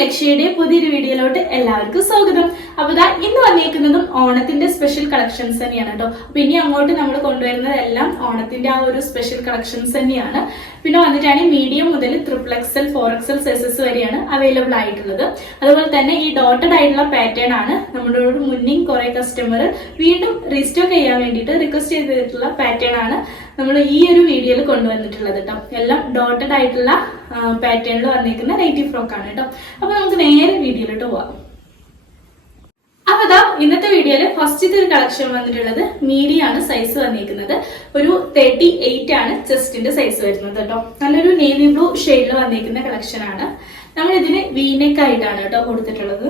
ലക്ഷ്യയുടെ പുതിയൊരു വീഡിയോയിലോട്ട് എല്ലാവർക്കും സ്വാഗതം. അപ്പൊ ഇതാ ഇന്ന് വന്നേക്കുന്നതും ഓണത്തിന്റെ സ്പെഷ്യൽ കളക്ഷൻസ് തന്നെയാണ് കേട്ടോ. അപ്പൊ ഇനി അങ്ങോട്ട് നമ്മൾ കൊണ്ടുവരുന്നതെല്ലാം ഓണത്തിന്റെ ആ ഒരു സ്പെഷ്യൽ കളക്ഷൻസ് തന്നെയാണ്. പിന്നെ വന്നിട്ടാണ് മീഡിയം മുതൽ triple XL four XL sizes വരെയാണ് അവൈലബിൾ ആയിട്ടുള്ളത്. അതുപോലെ തന്നെ ഈ ഡോട്ടഡ് ആയിട്ടുള്ള പാറ്റേൺ ആണ് നമ്മുടെ മുന്നിൽ കുറെ കസ്റ്റമർ വീണ്ടും റീസ്റ്റോക്ക് ചെയ്യാൻ വേണ്ടിയിട്ട് റിക്വസ്റ്റ് ചെയ്തിട്ടുള്ള പാറ്റേൺ ആണ്. നമ്മൾ ഈ ഒരു വീഡിയോയിൽ കൊണ്ടുവന്നിട്ടുള്ളത് കേട്ടോ എല്ലാം ഡോട്ടഡ് ആയിട്ടുള്ള പാറ്റേണിൽ വന്നിരിക്കുന്ന നൈറ്റി ഫ്രോക്ക് ആണ് കേട്ടോ അപ്പൊ നമുക്ക് നേരെ വീഡിയോയിലോട്ട് പോവാം. അപ്പൊ ദാ ഇന്നത്തെ വീഡിയോയിൽ ഫസ്റ്റത്തെ ഒരു കളക്ഷൻ വന്നിട്ടുള്ളത് മീഡിയം ആണ് സൈസ് വന്നിരിക്കുന്നത് ഒരു തേർട്ടി എയ്റ്റ് ആണ് ചെസ്റ്റിന്റെ സൈസ് വരുന്നത് കേട്ടോ നല്ലൊരു നേവി ബ്ലൂ ഷെയ്ഡിൽ വന്നിരിക്കുന്ന കളക്ഷൻ ആണ്. നമ്മൾ ഇതിന് വീനെക്കായിട്ടാണ് കേട്ടോ കൊടുത്തിട്ടുള്ളത്.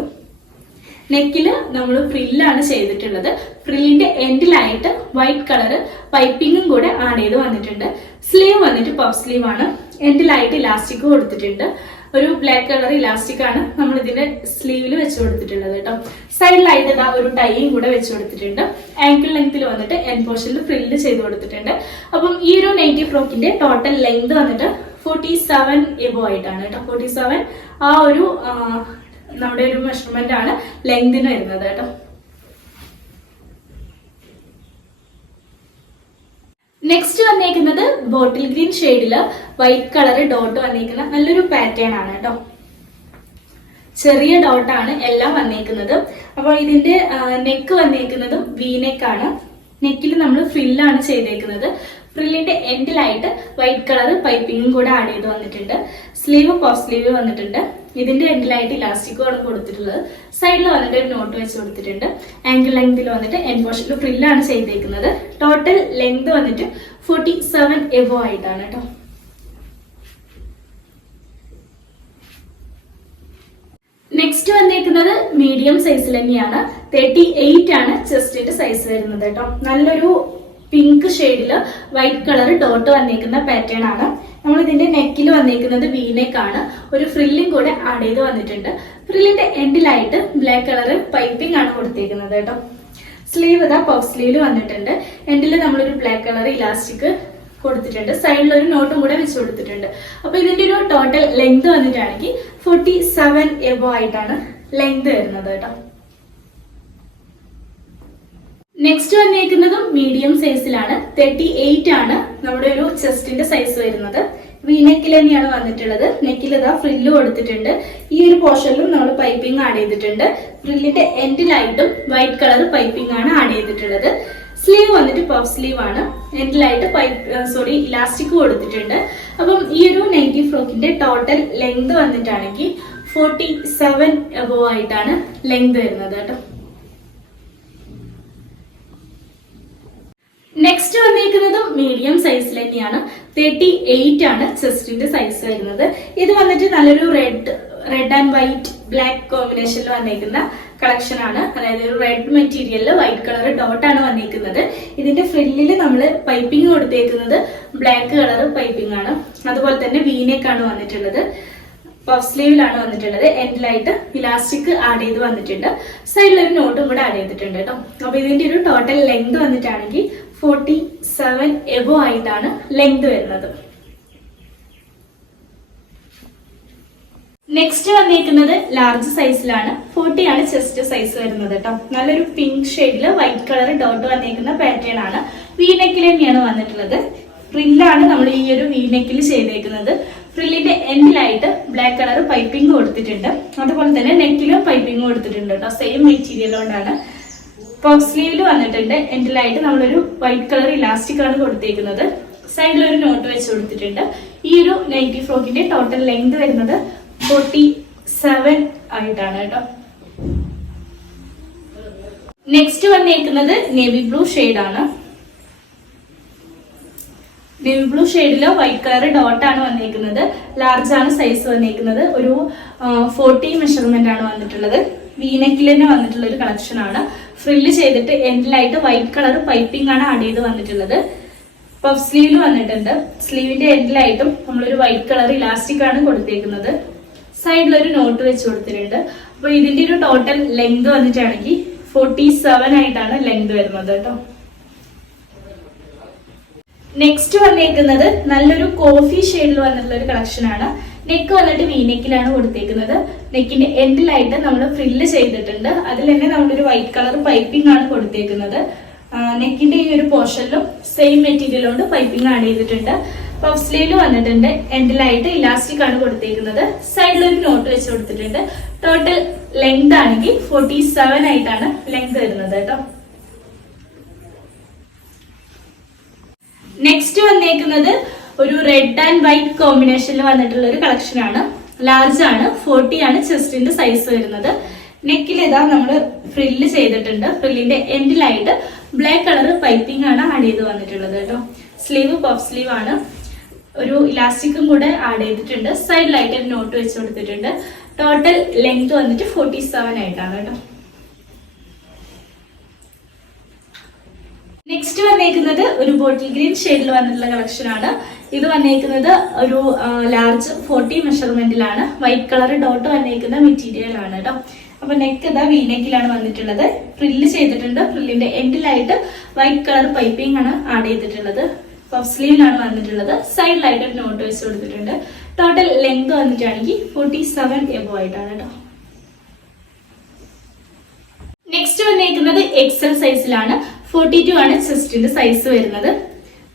നെക്കിൽ നമ്മൾ ഫ്രില്ലാണ് ചെയ്തിട്ടുള്ളത്. ഫ്രില്ലിന്റെ എൻഡിലായിട്ട് വൈറ്റ് കളർ പൈപ്പിങ്ങും കൂടെ ആഡ് ചെയ്ത് വന്നിട്ടുണ്ട്. സ്ലീവ് വന്നിട്ട് പഫ് സ്ലീവ് ആണ് എൻഡിലായിട്ട് ഇലാസ്റ്റിക് കൊടുത്തിട്ടുണ്ട്. ഒരു ബ്ലാക്ക് കളർ ഇലാസ്റ്റിക് ആണ് നമ്മൾ ഇതിന്റെ സ്ലീവിൽ വെച്ച് കൊടുത്തിട്ടുള്ളത് കേട്ടോ. സൈഡിലായിട്ട് ഇതാ ഒരു ടൈയും കൂടെ വെച്ച് കൊടുത്തിട്ടുണ്ട്. ആങ്കിൾ ലെങ്ത്തിൽ വന്നിട്ട് എൻ പോർഷനിൽ ഫ്രില്ല് ചെയ്ത് കൊടുത്തിട്ടുണ്ട്. അപ്പം ഈ ഒരു നെയ്റ്റീവ് ഫ്രോക്കിന്റെ ടോട്ടൽ ലെങ്ത് വന്നിട്ട് ഫോർട്ടി സെവൻ എബോ ആയിട്ടാണ് കേട്ടോ. ഫോർട്ടി സെവൻ ആ ഒരു നമ്മുടെ ഒരു മെഷർമെന്റ് ആണ് ലെങ്തിന് വരുന്നത് കേട്ടോ. നെക്സ്റ്റ് വന്നേക്കുന്നത് ബോട്ടിൽ ഗ്രീൻ ഷെയ്ഡിൽ വൈറ്റ് കളർ ഡോട്ട് വന്നേക്കുന്ന നല്ലൊരു പാറ്റേൺ ആണ് കേട്ടോ. ചെറിയ ഡോട്ടാണ് എല്ലാം വന്നേക്കുന്നത്. അപ്പോൾ ഇതിന്റെ നെക്ക് വന്നേക്കുന്നതും വി നെക്കാണ് നെക്കിൽ നമ്മൾ ഫ്രില്ലാണ് ചെയ്തേക്കുന്നത്. ഫ്രില്ലിന്റെ എൻഡിലായിട്ട് വൈറ്റ് കളർ പൈപ്പിങ്ങും കൂടെ ആഡ് ചെയ്ത് വന്നിട്ടുണ്ട്. സ്ലീവ് പഫ് സ്ലീവ് വന്നിട്ടുണ്ട്. ഇതിന്റെ എൻഡിലായിട്ട് ഇലാസ്റ്റിക്കും ആണ് കൊടുത്തിട്ടുള്ളത്. സൈഡിൽ വന്നിട്ട് ഒരു നോട്ട് വെച്ച് കൊടുത്തിട്ടുണ്ട്. ആംഗിൾ ലെങ്തിൽ വന്നിട്ട് എൻ പോർഷനിൽ ഫ്രില്ലാണ് ചെയ്തേക്കുന്നത്. ടോട്ടൽ ലെങ്ത് വന്നിട്ട് ഫോർട്ടി സെവൻ ആയിട്ടാണ് കേട്ടോ. നെക്സ്റ്റ് വന്നേക്കുന്നത് മീഡിയം സൈസിൽ തന്നെയാണ്. തേർട്ടി എയ്റ്റ് ആണ് ചെസ്റ്റിന്റെ സൈസ് വരുന്നത് കേട്ടോ. നല്ലൊരു പിങ്ക് ഷെയ്ഡിൽ വൈറ്റ് കളർ ഡോട്ട് വന്നേക്കുന്ന പാറ്റേൺ ആണ്. നമ്മൾ ഇതിന്റെ നെക്കിൽ വന്നേക്കുന്നത് വീനെക്ക് ആണ്. ഒരു ഫ്രില്ലും കൂടെ ആഡ് ചെയ്ത് വന്നിട്ടുണ്ട്. ഫ്രില്ലിന്റെ എൻഡിലായിട്ട് ബ്ലാക്ക് കളർ പൈപ്പിംഗ് ആണ് കൊടുത്തേക്കുന്നത് കേട്ടോ. സ്ലീവ് ഇതാ പഫ് സ്ലീവ് വന്നിട്ടുണ്ട്. എൻഡിൽ നമ്മളൊരു ബ്ലാക്ക് കളർ ഇലാസ്റ്റിക് കൊടുത്തിട്ടുണ്ട്. സൈഡിൽ ഒരു നോട്ടും കൂടെ വെച്ച് കൊടുത്തിട്ടുണ്ട്. അപ്പൊ ഇതിന്റെ ഒരു ടോട്ടൽ ലെങ്ത് വന്നിട്ടാണെങ്കിൽ ഫോർട്ടി സെവൻ എബോ ആയിട്ടാണ് ലെങ്ത് വരുന്നത് കേട്ടോ. നെക്സ്റ്റ് വന്നേക്കുന്നതും മീഡിയം സൈസിലാണ് തേർട്ടി എയ്റ്റ് ആണ് നമ്മുടെ ഒരു ചെസ്റ്റിന്റെ സൈസ് വരുന്നത്. വീനെക്കിൽ തന്നെയാണ് വന്നിട്ടുള്ളത്. നെക്കിൽ ഇതാ ഫ്രില്ല് കൊടുത്തിട്ടുണ്ട്. ഈ ഒരു പോർഷനിലും നമ്മൾ പൈപ്പിംഗ് ആഡ് ചെയ്തിട്ടുണ്ട്. ഫ്രില്ലിന്റെ എൻഡിലായിട്ടും വൈറ്റ് കളർ പൈപ്പിംഗ് ആണ് ആഡ് ചെയ്തിട്ടുള്ളത്. സ്ലീവ് വന്നിട്ട് പഫ് സ്ലീവ് ആണ്. എൻഡിലായിട്ട് പൈപ്പ് സോറി ഇലാസ്റ്റിക് കൊടുത്തിട്ടുണ്ട്. അപ്പം ഈ ഒരു നൈറ്റി ഫ്രോക്കിന്റെ ടോട്ടൽ ലെങ്ത് വന്നിട്ടാണെങ്കിൽ ഫോർട്ടി സെവൻ അബോ ആയിട്ടാണ് ലെങ്ത് വരുന്നത് കേട്ടോ. നെക്സ്റ്റ് വന്നിരിക്കുന്നതും മീഡിയം സൈസിൽ തന്നെയാണ്. തേർട്ടി എയ്റ്റ് ആണ് ചെസ്റ്റിന്റെ സൈസ് വരുന്നത്. ഇത് വന്നിട്ട് നല്ലൊരു red red and white black കോമ്പിനേഷനിൽ വന്നിരിക്കുന്ന കളക്ഷൻ ആണ്. അതായത് ഒരു റെഡ് മെറ്റീരിയലിൽ വൈറ്റ് കളർ ഡോട്ട് ആണ് വന്നിരിക്കുന്നത്. ഇതിന്റെ ഫ്രില്ലിൽ നമ്മൾ പൈപ്പിംഗ് കൊടുത്തേക്കുന്നത് ബ്ലാക്ക് കളർ പൈപ്പിംഗ് ആണ്. അതുപോലെ തന്നെ വീനേക്കാണ് വന്നിട്ടുള്ളത്. പഫ് സ്ലീവിലാണ് വന്നിട്ടുള്ളത്. എൻഡിലായിട്ട് ഇലാസ്റ്റിക് ആഡ് ചെയ്ത് വന്നിട്ടുണ്ട്. സൈഡിൽ ഒരു നോട്ടും കൂടെ ആഡ് ചെയ്തിട്ടുണ്ട് കേട്ടോ. അപ്പൊ ഇതിന്റെ ഒരു ടോട്ടൽ ലെങ്ത് വന്നിട്ടാണെങ്കിൽ ഫോർട്ടി സെവൻ എബോ ആയിട്ടാണ് ലെങ്ത് വരുന്നത്. നെക്സ്റ്റ് വന്നിരിക്കുന്നത് ലാർജ് സൈസിലാണ് ഫോർട്ടി ആണ് ചെസ്റ്റ് സൈസ് വരുന്നത് കേട്ടോ നല്ലൊരു പിങ്ക് ഷെയ്ഡിൽ വൈറ്റ് കളർ ഡോട്ട് വന്നിരിക്കുന്ന പാറ്റേൺ ആണ്. വീനെക്കിൽ തന്നെയാണ് വന്നിട്ടുള്ളത്. ഫ്രില്ലാണ് നമ്മൾ ഈ ഒരു വീനെക്കിൽ ചെയ്തേക്കുന്നത്. ഫ്രില്ലിന്റെ എൻഡിലായിട്ട് ബ്ലാക്ക് കളർ പൈപ്പിംഗ് കൊടുത്തിട്ടുണ്ട്. അതുപോലെ തന്നെ നെക്കിലും പൈപ്പിംഗ് കൊടുത്തിട്ടുണ്ട് കേട്ടോ സെയിം മെറ്റീരിയൽ കൊണ്ടാണ്. പഫ് സ്ലീവിൽ വന്നിട്ടുണ്ട്. എൻഡിലായിട്ട് നമ്മളൊരു വൈറ്റ് കളർ ഇലാസ്റ്റിക് ആണ് കൊടുത്തേക്കുന്നത്. സൈഡിൽ ഒരു നോട്ട് വെച്ച് കൊടുത്തിട്ടുണ്ട്. ഈ ഒരു നൈറ്റി ഫ്രോക്കിന്റെ ടോട്ടൽ ലെങ്ത് വരുന്നത് ഫോർട്ടി സെവൻ ആയിട്ടാണ് കേട്ടോ. നെക്സ്റ്റ് വന്നേക്കുന്നത് നേവി ബ്ലൂ ആണ്. നേവി ബ്ലൂ ഷെയ്ഡിൽ വൈറ്റ് കളർ ഡോട്ട് ആണ് വന്നേക്കുന്നത്. ലാർജ് ആണ് സൈസ് വന്നേക്കുന്നത്. ഒരു ഫോർട്ടി മെഷർമെന്റ് ആണ് വന്നിട്ടുള്ളത്. വീനെക്കിൽ തന്നെ വന്നിട്ടുള്ള ഒരു കളക്ഷൻ ആണ്. ഫ്രില്ല് ചെയ്തിട്ട് എൻഡിലായിട്ട് വൈറ്റ് കളർ പൈപ്പിംഗ് ആണ് ആഡ് ചെയ്ത് വന്നിട്ടുള്ളത്. പഫ് സ്ലീവിൽ വന്നിട്ടുണ്ട്. സ്ലീവിന്റെ എൻഡിലായിട്ടും നമ്മളൊരു വൈറ്റ് കളർ ഇലാസ്റ്റിക് ആണ് കൊടുത്തേക്കുന്നത്. സൈഡിൽ ഒരു നോട്ട് വെച്ച് കൊടുത്തിട്ടുണ്ട്. അപ്പൊ ഇതിന്റെ ഒരു ടോട്ടൽ ലെങ്ത് വന്നിട്ടാണെങ്കിൽ ഫോർട്ടി സെവൻ ആയിട്ടാണ് ലെങ്ത് വരുന്നത് കേട്ടോ. നെക്സ്റ്റ് വന്നേക്കുന്നത് നല്ലൊരു കോഫി ഷെയ്ഡിൽ വന്നിട്ടുള്ള ഒരു കളക്ഷൻ ആണ്. നെക്ക് വന്നിട്ട് വി നെക്കിലാണ് കൊടുത്തേക്കുന്നത്. നെക്കിന്റെ എൻഡിലായിട്ട് നമ്മൾ ഫ്രില്ല് ചെയ്തിട്ടുണ്ട്. അതിൽ തന്നെ നമ്മളൊരു വൈറ്റ് കളർ പൈപ്പിംഗ് ആണ് കൊടുത്തേക്കുന്നത്. നെക്കിന്റെ ഈ ഒരു പോർഷനിലും സെയിം മെറ്റീരിയൽ കൊണ്ട് പൈപ്പിംഗ് ആണ് ചെയ്തിട്ടുണ്ട്. പഫ് സ്ലീവ് വന്നിട്ടുണ്ട് എൻഡിലായിട്ട് ഇലാസ്റ്റിക് ആണ് കൊടുത്തേക്കുന്നത്. സൈഡിൽ ഒരു നോട്ട് വെച്ച് കൊടുത്തിട്ടുണ്ട്. ടോട്ടൽ ലെങ്ത് ആണെങ്കിൽ ഫോർട്ടി സെവൻ ആയിട്ടാണ് ലെങ്ത് വരുന്നത് കേട്ടോ. നെക്സ്റ്റ് വന്നേക്കുന്നത് ഒരു റെഡ് ആൻഡ് വൈറ്റ് കോമ്പിനേഷനിൽ വന്നിട്ടുള്ള ഒരു കളക്ഷൻ ആണ്. ലാർജ് ആണ് ഫോർട്ടി ആണ് ചെസ്റ്റിന്റെ സൈസ് വരുന്നത്. നെക്കിൽ ഇതാ നമ്മൾ ഫ്രില്ല് ചെയ്തിട്ടുണ്ട്. ഫ്രില്ലിന്റെ എൻഡിലായിട്ട് ബ്ലാക്ക് കളർ പൈപ്പിംഗ് ആണ് ആഡ് ചെയ്ത് വന്നിട്ടുള്ളത് കേട്ടോ. സ്ലീവ് പഫ് സ്ലീവ് ആണ്. ഒരു ഇലാസ്റ്റിക്കും കൂടെ ആഡ് ചെയ്തിട്ടുണ്ട്. സൈഡിലായിട്ട് ഒരു നോട്ട് വെച്ച് കൊടുത്തിട്ടുണ്ട്. ടോട്ടൽ ലെങ്ത് വന്നിട്ട് ഫോർട്ടി സെവൻ ആയിട്ടാണ് കേട്ടോ. നെക്സ്റ്റ് വന്നേക്കുന്നത് ഒരു ബോട്ടിൽ ഗ്രീൻ ഷെയ്ഡിൽ വന്നിട്ടുള്ള കളക്ഷൻ ആണ്. ഇത് വന്നേക്കുന്നത് ഒരു ലാർജ് ഫോർട്ടി മെഷർമെന്റിലാണ് വൈറ്റ് കളർ ഡോട്ട് വന്നേക്കുന്ന മെറ്റീരിയൽ ആണ് കേട്ടോ. അപ്പൊ നെക്ക് ഇതാ വീനെക്കിലാണ് വന്നിട്ടുള്ളത്. ഫ്രില്ല് ചെയ്തിട്ടുണ്ട്. ഫ്രില്ലിന്റെ എൻഡിലായിട്ട് വൈറ്റ് കളർ പൈപ്പിംഗ് ആണ് ആഡ് ചെയ്തിട്ടുള്ളത്. പഫ് സ്ലീവിലാണ് വന്നിട്ടുള്ളത്. സൈഡിലായിട്ട് ഒരു നോട്ട് വെച്ച് കൊടുത്തിട്ടുണ്ട്. ടോട്ടൽ ലെങ്ത് വന്നിട്ടാണെങ്കിൽ ഫോർട്ടി സെവൻ എബോ ആയിട്ടാണ് കേട്ടോ നെക്സ്റ്റ് വന്നേക്കുന്നത് എക്സൽ സൈസിലാണ് ഫോർട്ടി ടു ആണ് ചെസ്റ്റിന്റെ സൈസ് വരുന്നത്.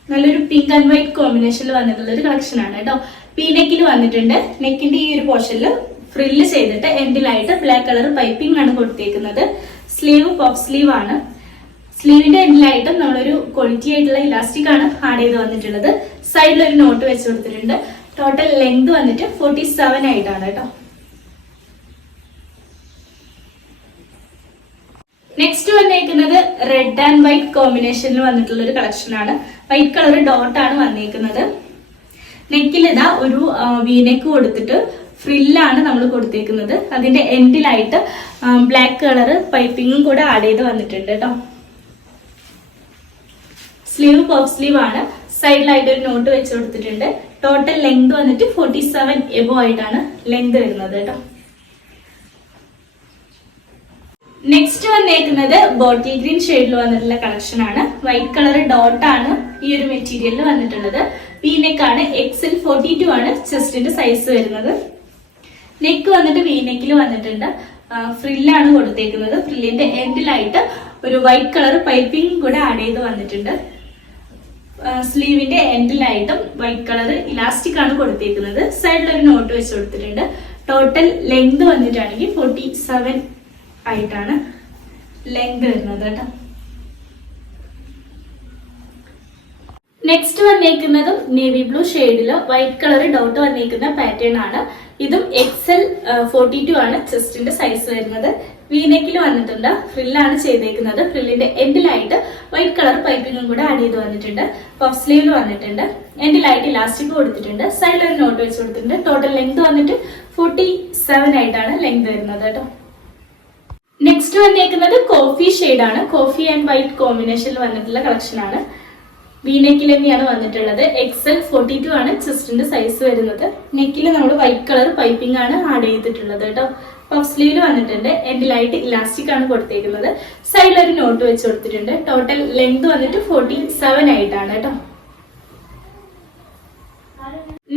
നല്ലൊരു പിങ്ക് ആൻഡ് വൈറ്റ് കോമ്പിനേഷനിൽ വന്നിട്ടുള്ള ഒരു കളക്ഷൻ ആണ് കേട്ടോ പി നെക്കിൽ വന്നിട്ടുണ്ട്. നെക്കിന്റെ ഈ ഒരു പോർഷനിൽ ഫ്രില്ല് ചെയ്തിട്ട് എൻഡിലായിട്ട് ബ്ലാക്ക് കളർ പൈപ്പിംഗ് ആണ് കൊടുത്തേക്കുന്നത്. സ്ലീവ് പഫ് സ്ലീവ് ആണ്. സ്ലീവിന്റെ എൻഡിലായിട്ടും നമ്മളൊരു ക്വാളിറ്റി ആയിട്ടുള്ള ഇലാസ്റ്റിക് ആണ് ആഡ് ചെയ്ത് വന്നിട്ടുള്ളത്. സൈഡിൽ ഒരു നോട്ട് വെച്ച് കൊടുത്തിട്ടുണ്ട്. ടോട്ടൽ ലെങ്ത് വന്നിട്ട് ഫോർട്ടി സെവൻ ആയിട്ടാണ് കേട്ടോ. നെക്സ്റ്റ് വന്നേക്കുന്നത് റെഡ് ആൻഡ് വൈറ്റ് കോമ്പിനേഷനിൽ വന്നിട്ടുള്ള ഒരു കളക്ഷൻ ആണ്. വൈറ്റ് കളർ ഡോട്ട് ആണ് വന്നേക്കുന്നത്. നെക്കിൽ ഇതാ ഒരു വീനെക്ക് കൊടുത്തിട്ട് ഫ്രില്ലാണ് നമ്മൾ കൊടുത്തേക്കുന്നത്. അതിന്റെ എൻഡിലായിട്ട് ബ്ലാക്ക് കളർ പൈപ്പിങ്ങും കൂടെ ആഡ് ചെയ്ത് വന്നിട്ടുണ്ട് കേട്ടോ. സ്ലീവ് പോപ്പ് സ്ലീവ് ആണ്. സൈഡിലായിട്ട് ഒരു നോട്ട് വെച്ച് കൊടുത്തിട്ടുണ്ട്. ടോട്ടൽ ലെങ്ത് വന്നിട്ട് ഫോർട്ടി സെവൻ എബോ ആയിട്ടാണ് ലെങ്ത് വരുന്നത് കേട്ടോ. നെക്സ്റ്റ് വന്നേക്കുന്നത് ബോട്ടിൽ ഗ്രീൻ ഷെയ്ഡിൽ വന്നിട്ടുള്ള കളക്ഷൻ ആണ്. വൈറ്റ് കളർ ഡോട്ട് ആണ് ഈ ഒരു മെറ്റീരിയലിൽ വന്നിട്ടുള്ളത്. വി നെക്ക് ആണ്. എക്സിൽ ഫോർട്ടി ടു ആണ് ചെസ്റ്റിന്റെ സൈസ് വരുന്നത്. നെക്ക് വന്നിട്ട് വി നെക്കിൽ വന്നിട്ടുണ്ട്. ഫ്രില്ലാണ് കൊടുത്തേക്കുന്നത്. ഫ്രില്ലിന്റെ എൻഡിലായിട്ട് ഒരു വൈറ്റ് കളർ പൈപ്പിംഗ് കൂടെ ആഡ് ചെയ്ത് വന്നിട്ടുണ്ട്. സ്ലീവിന്റെ എൻഡിലായിട്ടും വൈറ്റ് കളർ ഇലാസ്റ്റിക് ആണ് കൊടുത്തിരിക്കുന്നത് സൈഡിൽ ഒരു നോട്ട് വെച്ച് കൊടുത്തിട്ടുണ്ട്. ടോട്ടൽ ലെങ്ത് വന്നിട്ടാണെങ്കിൽ ഫോർട്ടി സെവൻ ആയിട്ടാണ് ലെങ്ത് വരുന്നത് കേട്ടോ. നെക്സ്റ്റ് വന്നേക്കുന്നതും നേവി ബ്ലൂ ഷെയ്ഡിൽ വൈറ്റ് കളർ ഡൗട്ട് വന്നേക്കുന്ന പാറ്റേൺ ആണ്. ഇതും എക്സൽ ഫോർട്ടി ടു ആണ് ചെസ്റ്റിന്റെ സൈസ് വരുന്നത്. വീനെക്കിൽ വന്നിട്ടുണ്ട്. ഫ്രില്ലാണ് ചെയ്തേക്കുന്നത്. ഫ്രില്ലിന്റെ എൻഡിലായിട്ട് വൈറ്റ് കളർ പൈപ്പിങ്ങും കൂടെ ആഡ് ചെയ്ത് വന്നിട്ടുണ്ട്. പഫ് സ്ലീവിൽ വന്നിട്ടുണ്ട്. എൻഡിലായിട്ട് ഇലാസ്റ്റിക് കൊടുത്തിട്ടുണ്ട്. സൈഡിൽ ഒരു നോട്ട് വെച്ച് കൊടുത്തിട്ടുണ്ട്. ടോട്ടൽ ലെങ്ത് വന്നിട്ട് ഫോർട്ടി സെവൻ ആയിട്ടാണ് ലെങ്ത് വരുന്നത് കേട്ടോ. നെക്സ്റ്റ് വന്നേക്കുന്നത് കോഫി ആണ്. കോഫി ആൻഡ് വൈറ്റ് കോമ്പിനേഷനിൽ വന്നിട്ടുള്ള കളക്ഷൻ ആണ്. വീനെക്കിൽ തന്നെയാണ് വന്നിട്ടുള്ളത്. എക്സൽ ഫോർട്ടി ടു ആണ്. ചെസ്റ്റിന്റെ സൈസ് വരുന്നത്. നെക്കിൽ നമ്മൾ വൈറ്റ് കളർ പൈപ്പിംഗ് ആണ് ആഡ് ചെയ്തിട്ടുള്ളത് കേട്ടോ. പഫ് സ്ലീവിൽ വന്നിട്ടുണ്ട്. എൻഡിലായിട്ട് ഇലാസ്റ്റിക് ആണ് കൊടുത്തേക്കുന്നത്. സൈഡിൽ ഒരു നോട്ട് വെച്ച് കൊടുത്തിട്ടുണ്ട്. ടോട്ടൽ ലെങ്ത് വന്നിട്ട് ഫോർട്ടി സെവൻ ആയിട്ടാണ് കേട്ടോ.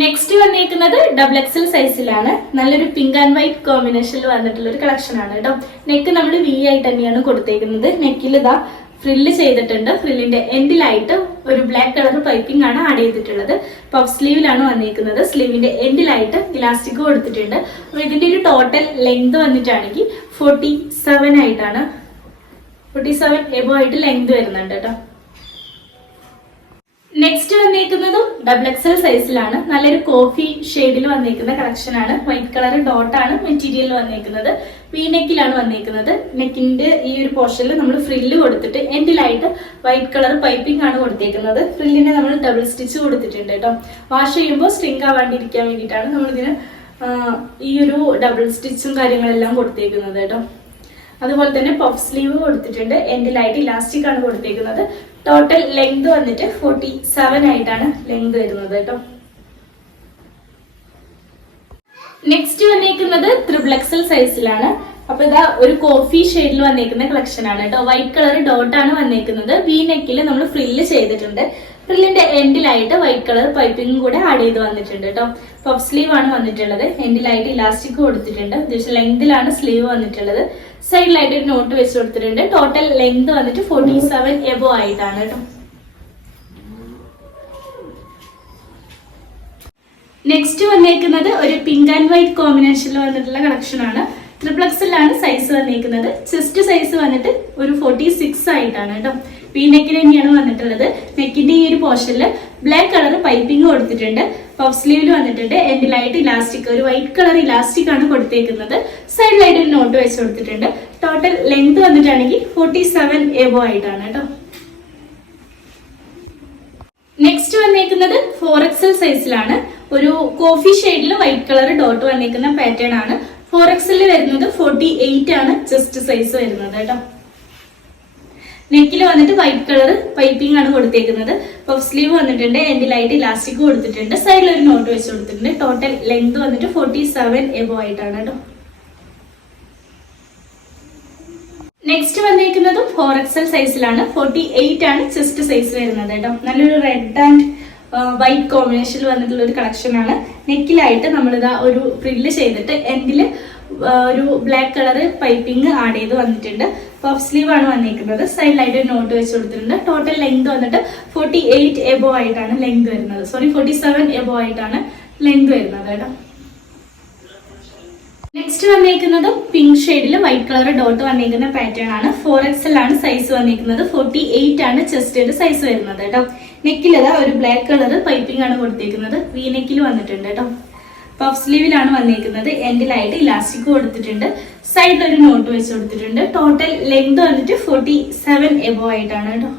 നെക്സ്റ്റ് വന്നേക്കുന്നത് ഡബിൾ എക്സൽ സൈസിലാണ് നല്ലൊരു പിങ്ക് ആൻഡ് വൈറ്റ് കോമ്പിനേഷനിൽ വന്നിട്ടുള്ള ഒരു കളക്ഷൻ ആണ് കേട്ടോ. നെക്ക് നമ്മൾ വി ആയിട്ട് തന്നെയാണ് കൊടുത്തേക്കുന്നത്. നെക്കിൽ ഇതാ ഫ്രില്ല് ചെയ്തിട്ടുണ്ട്. ഫ്രില്ലിന്റെ എൻഡിലായിട്ട് ഒരു ബ്ലാക്ക് കളർ പൈപ്പിംഗ് ആണ് ആഡ് ചെയ്തിട്ടുള്ളത്. പഫ് സ്ലീവിലാണ് വന്നിരിക്കുന്നത്. സ്ലീവിന്റെ എൻഡിലായിട്ട് ഇലാസ്റ്റിക് കൊടുത്തിട്ടുണ്ട് അപ്പൊ ഇതിന്റെ ഒരു ടോട്ടൽ ലെങ്ത് വന്നിട്ടാണെങ്കിൽ ഫോർട്ടി സെവൻ ആയിട്ടാണ്. ഫോർട്ടി സെവൻ എബോ ആയിട്ട് ലെങ്ത് വരുന്നുണ്ട് കേട്ടോ. നെക്സ്റ്റ് വന്നേക്കുന്നതും ഡബിൾ എക്സൽ സൈസിലാണ് നല്ലൊരു കോഫി ഷെയ്ഡിൽ വന്നേക്കുന്ന കളക്ഷൻ ആണ്. വൈറ്റ് കളർ ഡോട്ട് ആണ് മെറ്റീരിയൽ വന്നേക്കുന്നത്. വി നെക്കിലാണ് വന്നേക്കുന്നത്. നെക്കിന്റെ ഈ ഒരു പോർഷനിൽ നമ്മൾ ഫ്രില്ല് കൊടുത്തിട്ട് എൻഡിലായിട്ട് വൈറ്റ് കളർ പൈപ്പിംഗ് ആണ് കൊടുത്തേക്കുന്നത്. ഫ്രില്ലിനെ നമ്മൾ ഡബിൾ സ്റ്റിച്ച് കൊടുത്തിട്ടുണ്ട് കേട്ടോ വാഷ് ചെയ്യുമ്പോൾ സ്ട്രിങ് ആവാണ്ടിരിക്കാൻ വേണ്ടിയിട്ടാണ് നമ്മളിതിന് ഈ ഒരു ഡബിൾ സ്റ്റിച്ചും കാര്യങ്ങളെല്ലാം കൊടുത്തേക്കുന്നത് കേട്ടോ അതുപോലെ തന്നെ പഫ് സ്ലീവ് കൊടുത്തിട്ടുണ്ട്. എൻഡിലായിട്ട് ഇലാസ്റ്റിക് ആണ് കൊടുത്തേക്കുന്നത്. ടോട്ടൽ ലെങ്ത് വന്നിട്ട് ഫോർട്ടി സെവൻ ആയിട്ടാണ് ലെങ്ത് വരുന്നത് കേട്ടോ. നെക്സ്റ്റ് വന്നേക്കുന്നത് ത്രിബിൾ എക്സൽ സൈസിലാണ് അപ്പൊ ഇതാ ഒരു കോഫി ഷെയ്ഡിൽ വന്നേക്കുന്ന കളക്ഷൻ ആണ് കേട്ടോ. വൈറ്റ് കളർ ഡോട്ട് ആണ് വന്നേക്കുന്നത്. വി നെക്കിൽ നമ്മൾ ഫ്രില്ല് ചെയ്തിട്ടുണ്ട്. ഫ്രില്ലിന്റെ എൻഡിലായിട്ട് വൈറ്റ് കളർ പൈപ്പിംഗും കൂടെ ആഡ് ചെയ്ത് വന്നിട്ടുണ്ട് കേട്ടോ. പഫ് സ്ലീവ് ആണ് വന്നിട്ടുള്ളത്. എൻഡിലായിട്ട് ഇലാസ്റ്റിക് കൊടുത്തിട്ടുണ്ട്. അത്യാവശ്യം ലെങ്തിലാണ് സ്ലീവ് വന്നിട്ടുള്ളത്. സൈഡിലായിട്ട് ഒരു നോട്ട് വെച്ച് കൊടുത്തിട്ടുണ്ട്. ടോട്ടൽ ലെങ്ത് വന്നിട്ട് ഫോർട്ടി സെവൻ എബോ ആയിട്ടാണ് കേട്ടോ. നെക്സ്റ്റ് വന്നേക്കുന്നത് ഒരു പിങ്ക് ആൻഡ് വൈറ്റ് കോമ്പിനേഷനിൽ വന്നിട്ടുള്ള കളക്ഷൻ ആണ്. ട്രിപ്ലക്സിലാണ് സൈസ് വന്നിരിക്കുന്നത്. ചെസ്റ്റ് സൈസ് വന്നിട്ട് ഒരു ഫോർട്ടി സിക്സ് ആയിട്ടാണ് കേട്ടോ. വി നെക്കിൽ തന്നെയാണ് വന്നിട്ടുള്ളത്. നെക്കിന്റെ ഈ ഒരു പോർഷനിൽ ബ്ലാക്ക് കളർ പൈപ്പിംഗ് കൊടുത്തിട്ടുണ്ട്. പഫ് സ്ലീവിൽ വന്നിട്ടുണ്ട്. എൻഡിലായിട്ട് ഇലാസ്റ്റിക് ഒരു വൈറ്റ് കളർ ഇലാസ്റ്റിക് ആണ് കൊടുത്തേക്കുന്നത്. സൈഡിലായിട്ട് ഒരു നോട്ട് വെച്ച് കൊടുത്തിട്ടുണ്ട്. ടോട്ടൽ ലെങ്ത് വന്നിട്ടാണെങ്കിൽ ഫോർട്ടി സെവൻ എബോ ആയിട്ടാണ് കേട്ടോ. നെക്സ്റ്റ് വന്നേക്കുന്നത് ഫോർ എക്സൽ സൈസിലാണ് ഒരു കോഫി ഷെയ്ഡിൽ വൈറ്റ് കളർ ഡോട്ട് വന്നേക്കുന്ന പാറ്റേൺ ആണ്. ഫോർ എക്സിൽ വരുന്നത് ഫോർട്ടി എയ്റ്റ് ആണ് ചെസ്റ്റ് സൈസ് വരുന്നത് കേട്ടോ. നെക്കിൽ വന്നിട്ട് വൈറ്റ് കളർ പൈപ്പിംഗ് ആണ് കൊടുത്തേക്കുന്നത്. പഫ് സ്ലീവ് വന്നിട്ടുണ്ട് എൻഡിലായിട്ട് ഇലാസ്റ്റിക് കൊടുത്തിട്ടുണ്ട് സൈഡിൽ ഒരു നോട്ട് വെച്ച് കൊടുത്തിട്ടുണ്ട്. ടോട്ടൽ ലെങ്ത് വന്നിട്ട് ഫോർട്ടി സെവൻ എബോ ആയിട്ടാണ് കേട്ടോ. നെക്സ്റ്റ് വന്നിരിക്കുന്നതും ഫോർ എക്സൽ സൈസിലാണ് ഫോർട്ടി എയ്റ്റ് ആണ് ചെസ്റ്റ് സൈസ് വരുന്നത് കേട്ടോ. നല്ലൊരു റെഡ് ആൻഡ് വൈറ്റ് കോമ്പിനേഷനിൽ വന്നിട്ടുള്ള ഒരു കളക്ഷൻ ആണ്. നെക്കിലായിട്ട് നമ്മളിതാ ഒരു ഫ്രില്ല് ചെയ്തിട്ട് എൻഡിൽ ഒരു ബ്ലാക്ക് കളർ പൈപ്പിംഗ് ആഡ് ചെയ്ത് വന്നിട്ടുണ്ട്. പഫ് സ്ലീവ് ആണ് വന്നിരിക്കുന്നത്. സൈഡിലായിട്ട് ഒരു നോട്ട് വെച്ച് കൊടുത്തിട്ടുണ്ട്. ടോട്ടൽ ലെങ്ത് വന്നിട്ട് ഫോർട്ടി എയ്റ്റ് എബോ ആയിട്ടാണ് ലെങ്ത് വരുന്നത്. സോറി ഫോർട്ടി സെവൻ എബോ ആയിട്ടാണ് ലെങ്ത് വരുന്നത് കേട്ടോ. നെക്സ്റ്റ് വന്നിരിക്കുന്നത് പിങ്ക് ഷെയ്ഡിൽ വൈറ്റ് കളർ ഡോട്ട് വന്നിരിക്കുന്ന പാറ്റേൺ ആണ്. ഫോർ എക്സൽ ആണ് സൈസ് വന്നിരിക്കുന്നത്. ഫോർട്ടി എയ്റ്റ് ആണ് ചെസ്റ്റിന്റെ സൈസ് വരുന്നത് കേട്ടോ. നെക്കിൽ ഒരു ബ്ലാക്ക് കളർ പൈപ്പിംഗ് ആണ് കൊടുത്തേക്കുന്നത്. വി നെക്കിൽ വന്നിട്ടുണ്ട് കേട്ടോ പഫ് സ്ലീവിലാണ് വന്നിരിക്കുന്നത് എൻഡിലായിട്ട് ഇലാസ്റ്റിക് കൊടുത്തിട്ടുണ്ട്. സൈഡിൽ ഒരു നോട്ട് വെച്ച് കൊടുത്തിട്ടുണ്ട്. ടോട്ടൽ ലെങ്ത് വന്നിട്ട് ഫോർട്ടി സെവൻ എബോ ആയിട്ടാണ് കേട്ടോ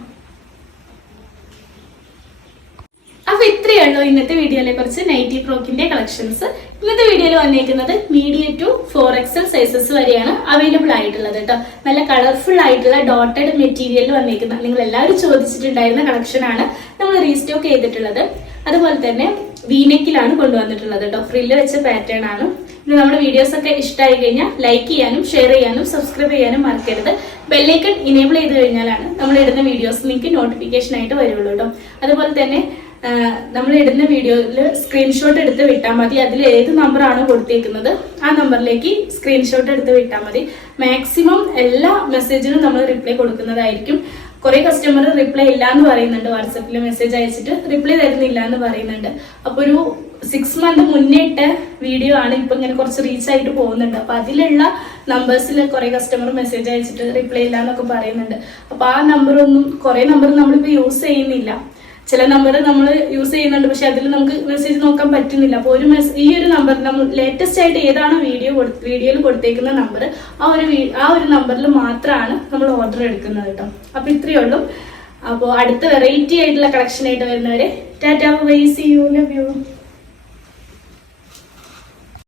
അപ്പൊ ഇത്രയേ ഉള്ളൂ ഇന്നത്തെ വീഡിയോയിലെ കുറിച്ച് നൈറ്റി ഫ്രോക്കിന്റെ കളക്ഷൻസ്. ഇന്നത്തെ വീഡിയോയിൽ വന്നിരിക്കുന്നത് medium to four XL sizes വരെയാണ് അവൈലബിൾ ആയിട്ടുള്ളത് കേട്ടോ. നല്ല കളർഫുൾ ആയിട്ടുള്ള ഡോട്ടഡ് മെറ്റീരിയൽ വന്നിരിക്കുന്ന നിങ്ങൾ എല്ലാവരും ചോദിച്ചിട്ടുണ്ടായിരുന്ന കളക്ഷൻ ആണ് നമ്മൾ റീസ്റ്റോക്ക് ചെയ്തിട്ടുള്ളത്. അതുപോലെ തന്നെ വീനെക്കിലാണ് കൊണ്ടുവന്നിട്ടുള്ളത് കേട്ടോ. ഫ്രില്ല് വെച്ച പാറ്റേൺ ആണ്. ഇത് നമ്മുടെ വീഡിയോസ് ഒക്കെ ഇഷ്ടമായി കഴിഞ്ഞാൽ ലൈക്ക് ചെയ്യാനും ഷെയർ ചെയ്യാനും സബ്സ്ക്രൈബ് ചെയ്യാനും മറക്കരുത്. ബെല്ലൈക്കൺ ഇനേബിൾ ചെയ്ത് കഴിഞ്ഞാലാണ് നമ്മൾ ഇടുന്ന വീഡിയോസ് നിങ്ങൾക്ക് നോട്ടിഫിക്കേഷൻ ആയിട്ട് വരുള്ളൂ കേട്ടോ. അതുപോലെ തന്നെ നമ്മൾ ഇടുന്ന വീഡിയോയിൽ സ്ക്രീൻഷോട്ട് എടുത്ത് വിട്ടാൽ മതി. അതിൽ ഏത് നമ്പറാണ് കൊടുത്തേക്കുന്നത് ആ നമ്പറിലേക്ക് സ്ക്രീൻഷോട്ട് എടുത്ത് വിട്ടാൽ മതി. മാക്സിമം എല്ലാ മെസ്സേജിനും നമ്മൾ റിപ്ലൈ കൊടുക്കുന്നതായിരിക്കും. കുറെ കസ്റ്റമർ റിപ്ലൈ ഇല്ല എന്ന് പറയുന്നുണ്ട് വാട്സപ്പിൽ മെസ്സേജ് അയച്ചിട്ട് റിപ്ലൈ തരുന്നില്ല എന്ന് പറയുന്നുണ്ട്. അപ്പോൾ ഒരു സിക്സ് മന്ത് മുന്നേ ഇട്ട വീഡിയോ ആണ് ഇപ്പം ഇങ്ങനെ കുറച്ച് റീച്ച് ആയിട്ട് പോകുന്നുണ്ട്. അപ്പം അതിലുള്ള നമ്പേഴ്സിൽ കുറേ കസ്റ്റമർ മെസ്സേജ് അയച്ചിട്ട് റിപ്ലൈ ഇല്ല എന്നൊക്കെ പറയുന്നുണ്ട്. അപ്പോൾ ആ നമ്പറൊന്നും കുറെ നമ്പർ നമ്മളിപ്പോൾ യൂസ് ചെയ്യുന്നില്ല. ചില നമ്പർ നമ്മൾ യൂസ് ചെയ്യുന്നുണ്ട്. പക്ഷെ അതിൽ നമുക്ക് മെസ്സേജ് നോക്കാൻ പറ്റുന്നില്ല. അപ്പോൾ ഒരു മെസ് ഈ ഒരു നമ്പർ നമ്മൾ ലേറ്റസ്റ്റ് ആയിട്ട് ഏതാണ് വീഡിയോ വീഡിയോയിൽ കൊടുത്തേക്കുന്ന നമ്പർ ആ ഒരു ആ ഒരു നമ്പറിൽ മാത്രമാണ് നമ്മൾ ഓർഡർ എടുക്കുന്നത് കേട്ടോ. അപ്പോൾ ഇത്രയേ ഉള്ളൂ. അപ്പോൾ അടുത്ത വെറൈറ്റി ആയിട്ടുള്ള കളക്ഷൻ ആയിട്ട് വരുന്നവരെ tata bye see you love you